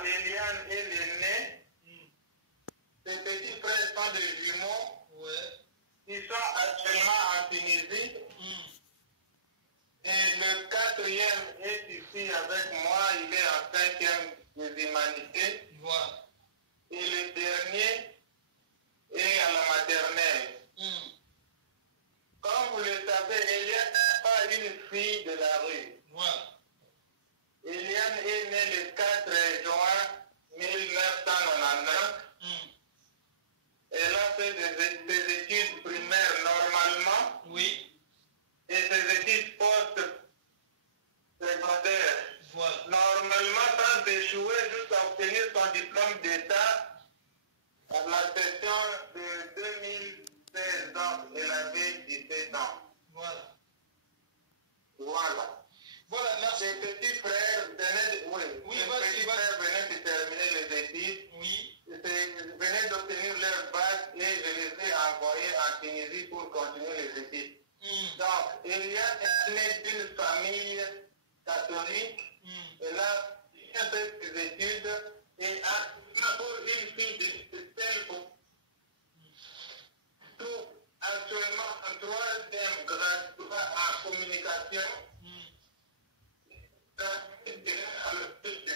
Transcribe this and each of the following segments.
quand Eliane et l'aîné, ses petits frères sont des jumeaux, ils sont actuellement en Tunisie. Et le quatrième est ici avec moi, il est en 5e des humanités. Voilà. Et le dernier est à la maternelle. Comme vous le savez, Eliane n'est pas une fille de la rue. Voilà. Eliane est née le 4 juin 1999. Elle a fait des études primaires normalement. Oui. Et ses études post-secondaires. Voilà. Normalement, sans échouer jusqu'à obtenir son diplôme d'État à la session de 2016 ans, elle avait 17 ans. Voilà. Voilà. Voilà, merci. Ses petits frères venaient de terminer les études. Oui. Ils venaient d'obtenir leur bac et je les ai envoyés en Tunisie pour continuer les études. Donc, il y a d'une famille catholique. Elle a bien fait ses études et a pour une fille de tel tout actuellement en 3e grade en communication.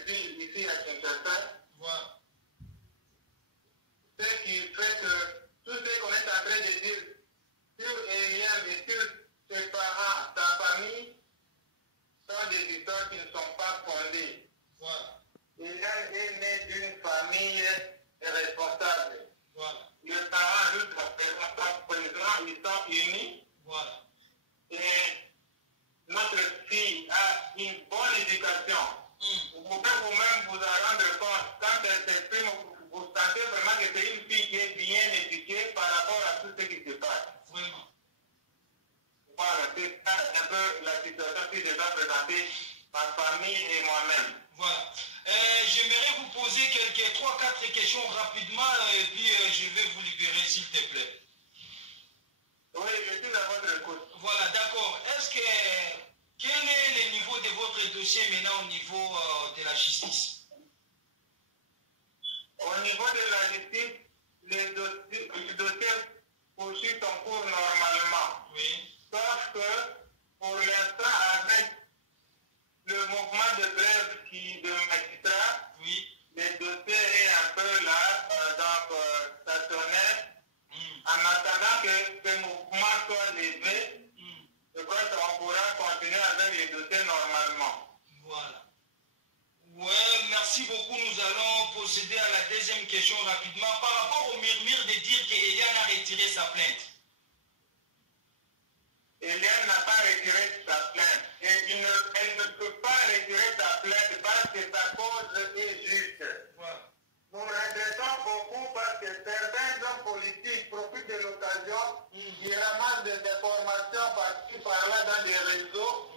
Ici à Kinshasa. Voilà. Ce qui fait que tout ce qu'on est en train de dire sur Eliane et sur ses parents, sa famille, sont des histoires qui ne sont pas fondées. Voilà. Eliane est née d'une famille responsable. Voilà. Les parents, jusqu'à présent, ils sont unis. Voilà. Et notre fille a une bonne éducation. Vous pouvez vous-même vous en rendre compte. Quand elle s'exprime, vous sentez vraiment que c'est une fille qui est bien éduquée par rapport à tout ce qui se passe. Vraiment. Voilà, c'est ça un peu la situation que je dois présenter ma famille et moi-même. Voilà. J'aimerais vous poser 3-4 questions rapidement et puis je vais vous libérer s'il te plaît. Oui, je suis à votre écoute. Voilà, d'accord. Quel est le niveau de votre dossier maintenant au niveau de la justice? Au niveau de la justice, le dossier poursuit son cours normalement. Oui. Sauf que, pour l'instant, avec le mouvement de grève de magistrat, Oui. le dossier est un peu là, stationnaire. En attendant que ce mouvement soit levé, je crois qu'on pourra continuer avec les dossiers normalement. Voilà. Ouais, merci beaucoup. Nous allons procéder à la deuxième question rapidement. Par rapport au murmure de dire qu'Eliane a retiré sa plainte. Eliane n'a pas retiré sa plainte. Et elle ne peut pas retirer sa plainte parce que sa cause est juste. Voilà. Nous regrettons beaucoup parce que certains hommes politiques profitent de l'occasion, ils ramassent des informations par-ci par-là dans des réseaux,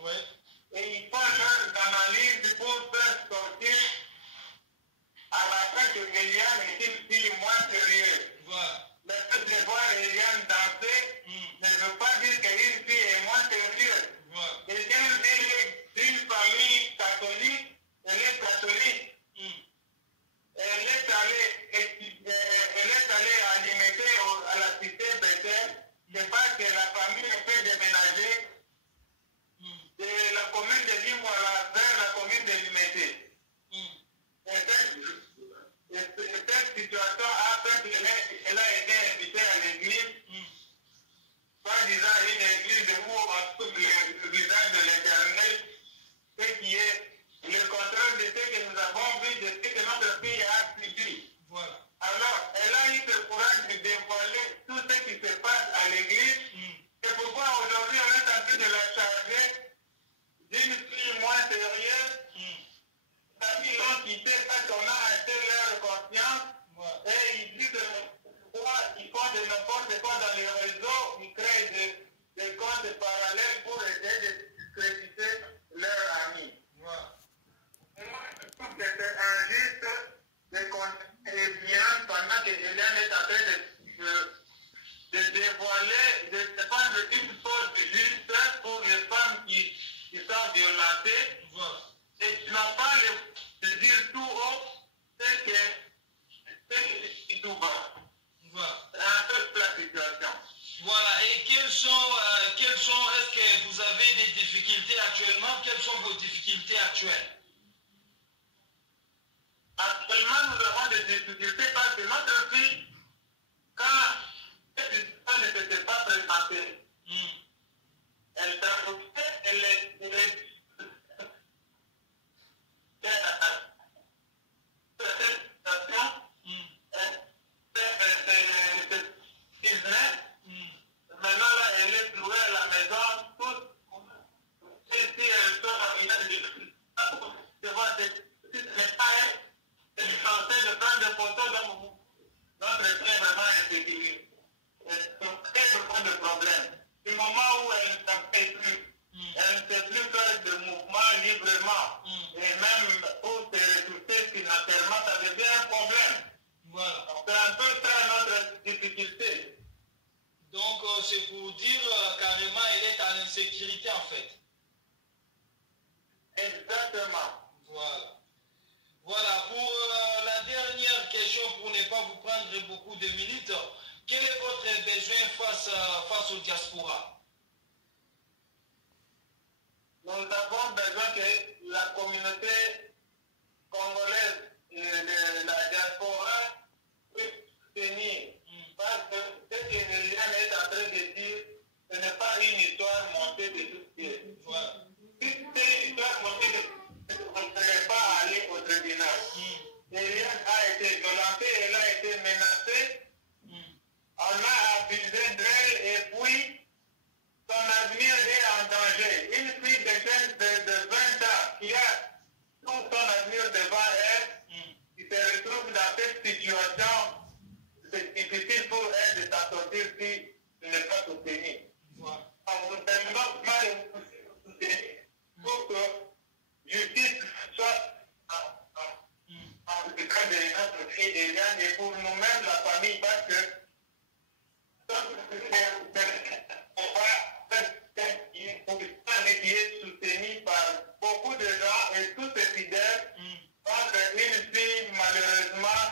et ils font leurs analyses pour faire sortir à la fin que Eliane est une fille moins sérieuse. Voilà. Le fait de voir Eliane danser ne veut pas dire qu'une fille est moins sérieuse. Voilà. Eliane est d'une famille catholique, elle est catholique. Elle est allée alimenter à la cité Bethel. C'est parce que la famille a fait déménager de la commune de Limouala vers la commune de Limité. Et cette situation a fait qu'elle a été invitée à l'église, soi-disant une église où on trouve le visage de l'Éternel, ce qui est le contraire de ce que nous avons vu, de ce que notre fille a subi. Voilà. Alors, elle a eu le courage de dévoiler tout ce qui se passe à l'église. C'est pourquoi aujourd'hui, on est en train de la charger d'une fille moins sérieuse. Les amis l'ont quitté parce qu'on a acheté leur conscience. Et ils disent qu'ils font de n'importe quoi dans les réseaux. Ils créent des comptes parallèles pour essayer de discréditer leurs amis. Moi, je trouve que c'est injuste de continuer bien pendant que Eliane est en train de dévoiler, de défendre une chose juste pour les femmes qui sont violentées. Et tu n'as pas de dire tout haut actuelle? Actuellement, nous avons des difficultés parce que notre fille, quand cette histoire ne s'était pas présentée, elle s'accoutait, elle est maintenant là, elle est clouée à la maison, tout, et si elle sort à venir de voir, ce n'est pas elle, elle est censée de prendre des photos dans notre esprit vraiment insécurisé. Donc, c'est le point de problème. Du moment où elle ne s'appelle plus, elle ne sait plus faire de mouvement librement, et même pour se ressourcer financièrement, ça devient un problème. Voilà. Donc, c'est un peu ça notre difficulté. Donc, c'est pour dire carrément, elle est en insécurité en fait. Exactement. Voilà. Voilà, pour la dernière question, pour ne pas vous prendre beaucoup de minutes, quel est votre besoin face au diaspora? Nous avons besoin que la communauté congolaise et la diaspora puisse soutenir. Parce que ce que Liliane est en train de dire, ce n'est pas une histoire montée de toutes pièces. Voilà. Si c'est une histoire montée de toutes pièces, on ne serait pas allé au tribunal. Liliane a été violentée, elle a été menacée. On a abusé d'elle et puis son avenir est en danger. Une fille de 20 ans qui a tout son avenir devant elle, qui se retrouve dans cette situation, c'est difficile pour elle de s'en sortir si elle n'est pas soutenue. Voilà. On vous demande mal de vous soutenir pour que justice soit en le cas de notre fille Eliane et pour nous-mêmes, la famille, parce que qui est soutenu par beaucoup de gens et tous ces fidèles, parce qu'une fille, malheureusement,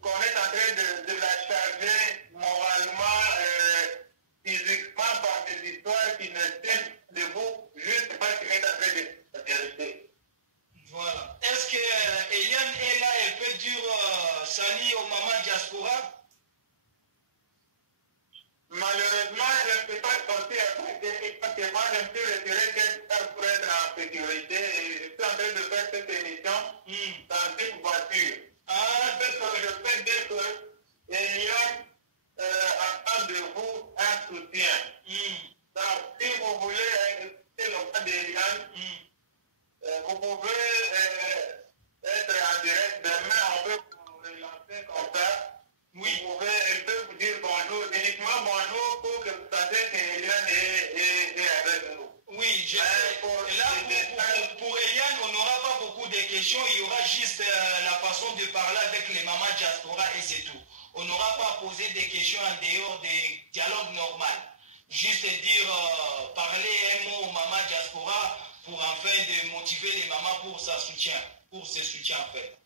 qu'on est en train de la charger moralement, physiquement par des histoires qui ne tiennent debout, juste parce qu'elle est en train de la vérité. Voilà. Est-ce que Eliane est là, elle peut dire salut aux mamans diaspora? Malheureusement, je ne peux pas sortir parce que moi, je me suis retiré quelque part pour être en sécurité et je suis en train de faire cette émission dans une voiture. Ce que je peux dire que Eliane attend de vous un soutien. Donc, si vous voulez écouter le cas d'Eliane, vous pouvez être en direct demain, on peut vous relancer comme ça. Oui. Elle peut vous dire bonjour, uniquement bonjour pour que vous sachiez que Eliane est avec nous. Oui, je sais. Là, pour Eliane, on n'aura pas beaucoup de questions, il y aura juste la façon de parler avec les mamans diaspora et c'est tout. On n'aura pas posé des questions en dehors des dialogues normaux. Juste dire, parler un mot aux mamans diaspora pour enfin de motiver les mamans pour ce soutien en fait.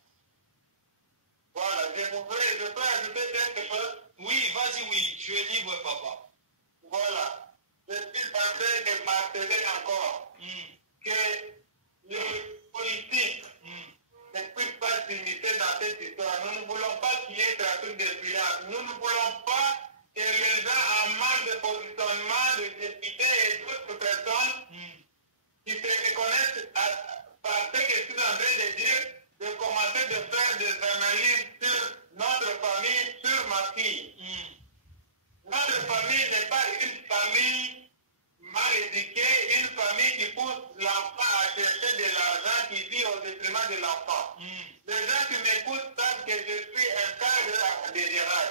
Voilà, je peux ajouter quelque chose? Oui, vas-y, oui, tu es libre, papa. Voilà, je suis en train de marteler encore que les politiques ne puissent pas s'immiscer dans cette histoire. Nous ne voulons pas qu'il y ait trafic de violence. Nous ne voulons pas que les gens en manque de positionnement, de députés et d'autres personnes qui se reconnaissent par ce que je suis en train de dire, de commencer de faire des analyses sur notre famille, sur ma fille. Notre famille n'est pas une famille mal éduquée, une famille qui pousse l'enfant à chercher de l'argent, qui vit au détriment de l'enfant. Les gens qui m'écoutent savent que je suis un cadre fédéral.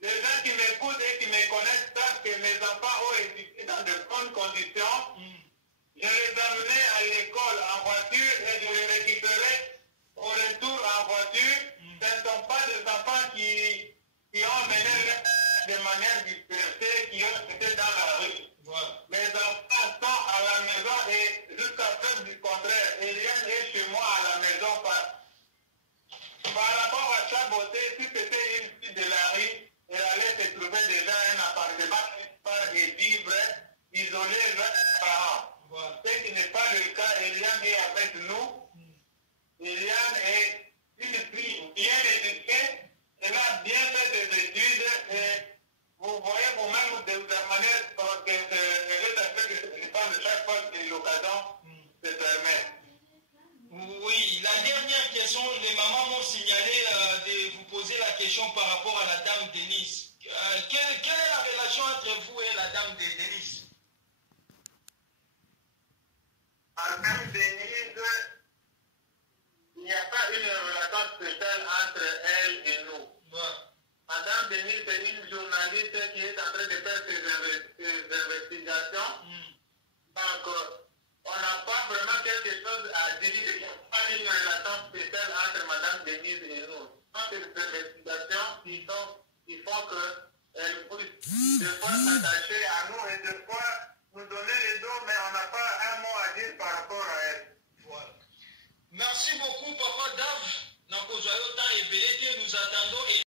Les gens qui m'écoutent et qui me connaissent savent que mes enfants ont éduqué dans de bonnes conditions. Je les amenais à l'école en voiture et je les récupérais au retour en voiture. Ce ne sont pas des enfants qui ont mené de manière dispersée, qui ont été dans la rue. Voilà. Mes enfants sont à la maison et jusqu'à preuve du contraire, Eliane est chez moi à la maison. Par rapport à sa beauté, si c'était une fille de la rue, elle allait se trouver déjà un appartement et vivre isolé leurs parents. Voilà. Ce qui n'est pas pas le cas. Eliane est avec nous. Eliane est une fille bien éduquée. Elle a bien fait des études. Et vous voyez vous-même de la manière dont elle est un peu de chaque fois que l'occasion se permet. Oui, la dernière question, les mamans m'ont signalé de vous poser la question par rapport à la dame Denise. Quelle est la relation entre vous et la dame de Denise? Madame Denise, il n'y a pas une relation spéciale entre elle et nous. Ouais. Madame Denise est une journaliste qui est en train de faire ses investigations. Donc, on n'a pas vraiment quelque chose à dire. Il n'y a pas une relation spéciale entre Madame Denise et nous. C'est des investigations qui font qu'elle puisse des fois s'attacher à nous et des fois nous donner les dos, mais on n'a pas un mot à dire par rapport à elle. Voilà. Merci beaucoup, Papa Dave. Nous attendons.